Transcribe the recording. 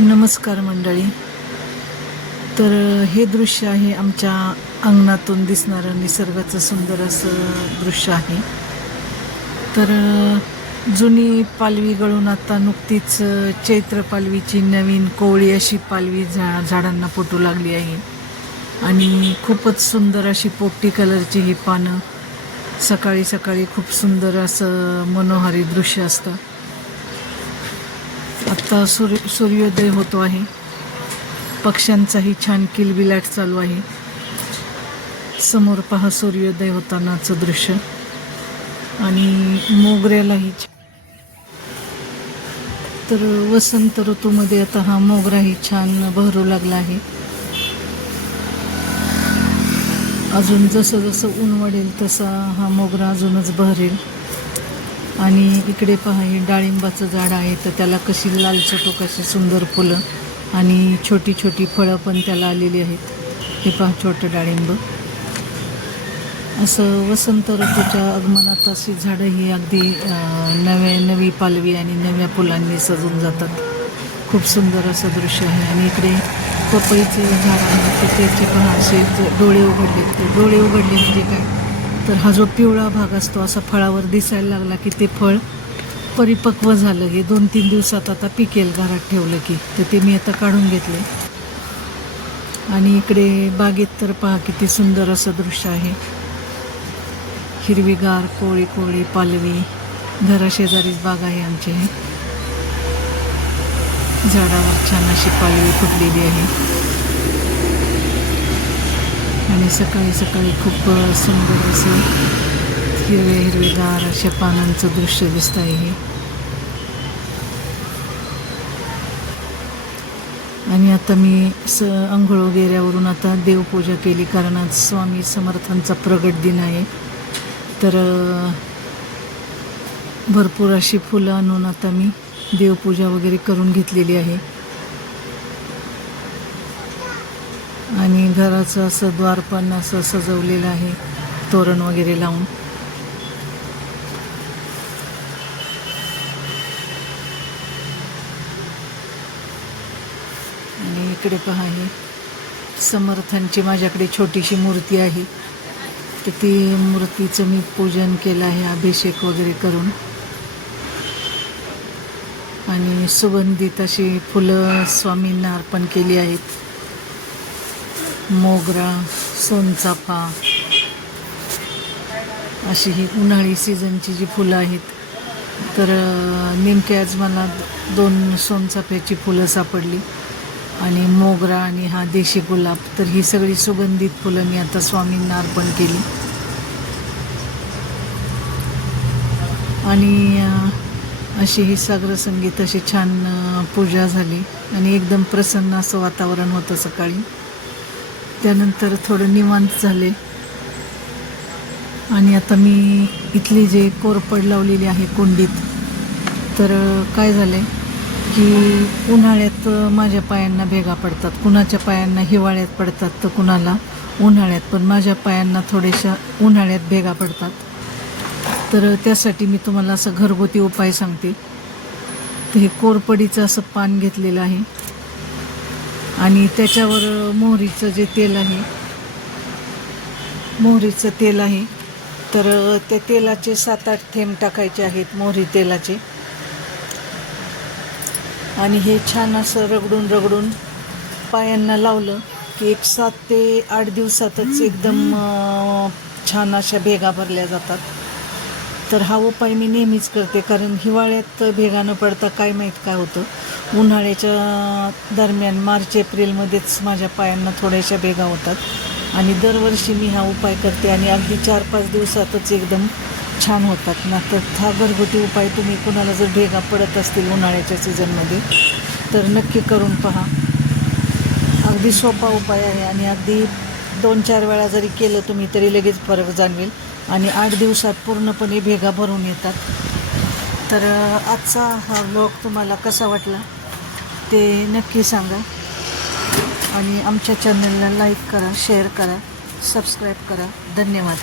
नमस्कार मंडळी. तर हे दृश्य आहे आमच्या अंगणातून दिसणारं निसर्गाचं सुंदर असं दृश्य आहे. तर जुनी पालवी गळून आता नुकतीच चैत्र पालवीची नवीन कोवळी अशी पालवी झा झाडांना फुटू लागली आहे. आणि खूपच सुंदर अशी पोपटी कलरची ही पानं सकाळी सकाळी खूप सुंदर असं मनोहारी दृश्य असतं. आता सूर्य सूर्योदय होतो आहे. पक्ष्यांचाही छान किलबिलाट चालू आहे. समोर पहा सूर्योदय होतानाचं दृश्य. आणि मोगऱ्यालाही तर वसंत ऋतूमध्ये आता हा मोगराही छान बहरू लागला आहे. अजून जसं जसं ऊन वाढेल तसा हा मोगरा अजूनच बहरेल. आणि इकडे पहा हे डाळिंबाचं झाड आहे तर त्याला कशी लालचटो कशी सुंदर फुलं आणि छोटी छोटी फळं पण त्याला आलेली आहेत. हे पहा छोटं डाळिंब. असं वसंत ऋतूच्या आगमनात अशी झाडं ही अगदी नव्या नवी पालवी आणि नव्या फुलांनी सजून जातात. खूप सुंदर असं दृश्य आहे. आणि इकडे पपईचे झाड आहे तर त्याचे पहा असे डोळे उघडले डोळे उघडले म्हणजे काय? तर हा जो पिवळा भाग असतो असा फळावर दिसायला लागला की ते फळ परिपक्व झालं. हे दोन तीन दिवसात आता पिकेल घरात ठेवलं की. तर ते मी आता काढून घेतले. आणि इकडे बागेत तर पहा किती सुंदर असं दृश्य आहे. हिरवीगार कोळी कोळी पालवी. घराशेजारीच बाग आहे आमची. झाडावर छान अशी पालवी फुटलेली आहे. आणि सकाळी सकाळी खूप सुंदर असं हिरवे हिरवेगार अशा पानांचं दृश्य दिसत आहे हे. आणि आता मी स आंघोळ वगैरेवरून आता देवपूजा केली कारण आज स्वामी समर्थांचा प्रगट दिन आहे. तर भरपूर अशी फुलं आणून आता मी देवपूजा वगैरे करून घेतलेली आहे. आणि घराचं असं द्वार पण असं सजवलेलं आहे तोरण वगैरे लावून. आणि इकडे पहा हे समर्थांची माझ्याकडे छोटीशी मूर्ती आहे. तर ती मूर्तीचं मी पूजन केलं आहे अभिषेक वगैरे करून. आणि सुगंधित अशी फुलं स्वामींना अर्पण केली आहेत. मोगरा सोनचाफा अशी ही उन्हाळी सीझनची जी फुलं आहेत तर नेमके आज मला दोन सोनचाफ्याची फुलं सापडली आणि मोगरा आणि हा देशी गुलाब तर ही सगळी सुगंधित फुलं मी आता स्वामींना अर्पण केली. आणि अशी ही सागर संगीत अशी छान पूजा झाली आणि एकदम प्रसन्न असं वातावरण होतं सकाळी. त्यानंतर थोडं निवांत झाले. आणि आता मी इथली जे कोरपड लावलेली आहे कुंडीत तर काय काय आहे की उन्हाळ्यात माझ्या पायांना भेगा पडतात. कुणाच्या पायांना हिवाळ्यात पडतात तर कुणाला उन्हाळ्यात पण माझ्या पायांना थोड्याशा उन्हाळ्यात भेगा पडतात. तर त्यासाठी मी तुम्हाला असं घरगुती उपाय सांगते. तर हे कोरपडीचं असं पान घेतलेलं आहे. आणि त्याच्यावर मोहरीचं जे तेल आहे मोहरीचं तेल आहे तर त्या तेलाचे सात आठ थेंब टाकायचे आहेत मोहरी तेलाचे. आणि हे छान असं रगडून रगडून पायांना लावलं की एक सात ते आठ दिवसातच एकदम छान अशा भेगा भरल्या जातात. तर हा उपाय मी नेहमीच करते कारण हिवाळ्यात भेगा न पडता काय माहीत काय होतं. उन्हाळ्याच्या दरम्यान मार्च एप्रिलमध्येच माझ्या पायांना थोड्याशा भेगा होतात. आणि दरवर्षी मी हा उपाय करते आणि अगदी चार पाच दिवसातच एकदम छान होतात. ना तर हा घरगुती उपाय तुम्ही कुणाला जर भेगा पडत असतील उन्हाळ्याच्या सीझनमध्ये तर नक्की करून पहा. अगदी सोपा उपाय आहे आणि अगदी दोन चार वेळा जरी केलं तुम्ही तरी लगेच फरक जाणवेल. आणि आठ दिवसात पूर्णपणे भेगा भरून येतात. तर आजचा हा ब्लॉग तुम्हाला कसा वाटला ते नक्की सांगा. आणि आमच्या चॅनलला लाईक करा शेअर करा सबस्क्राईब करा. धन्यवाद.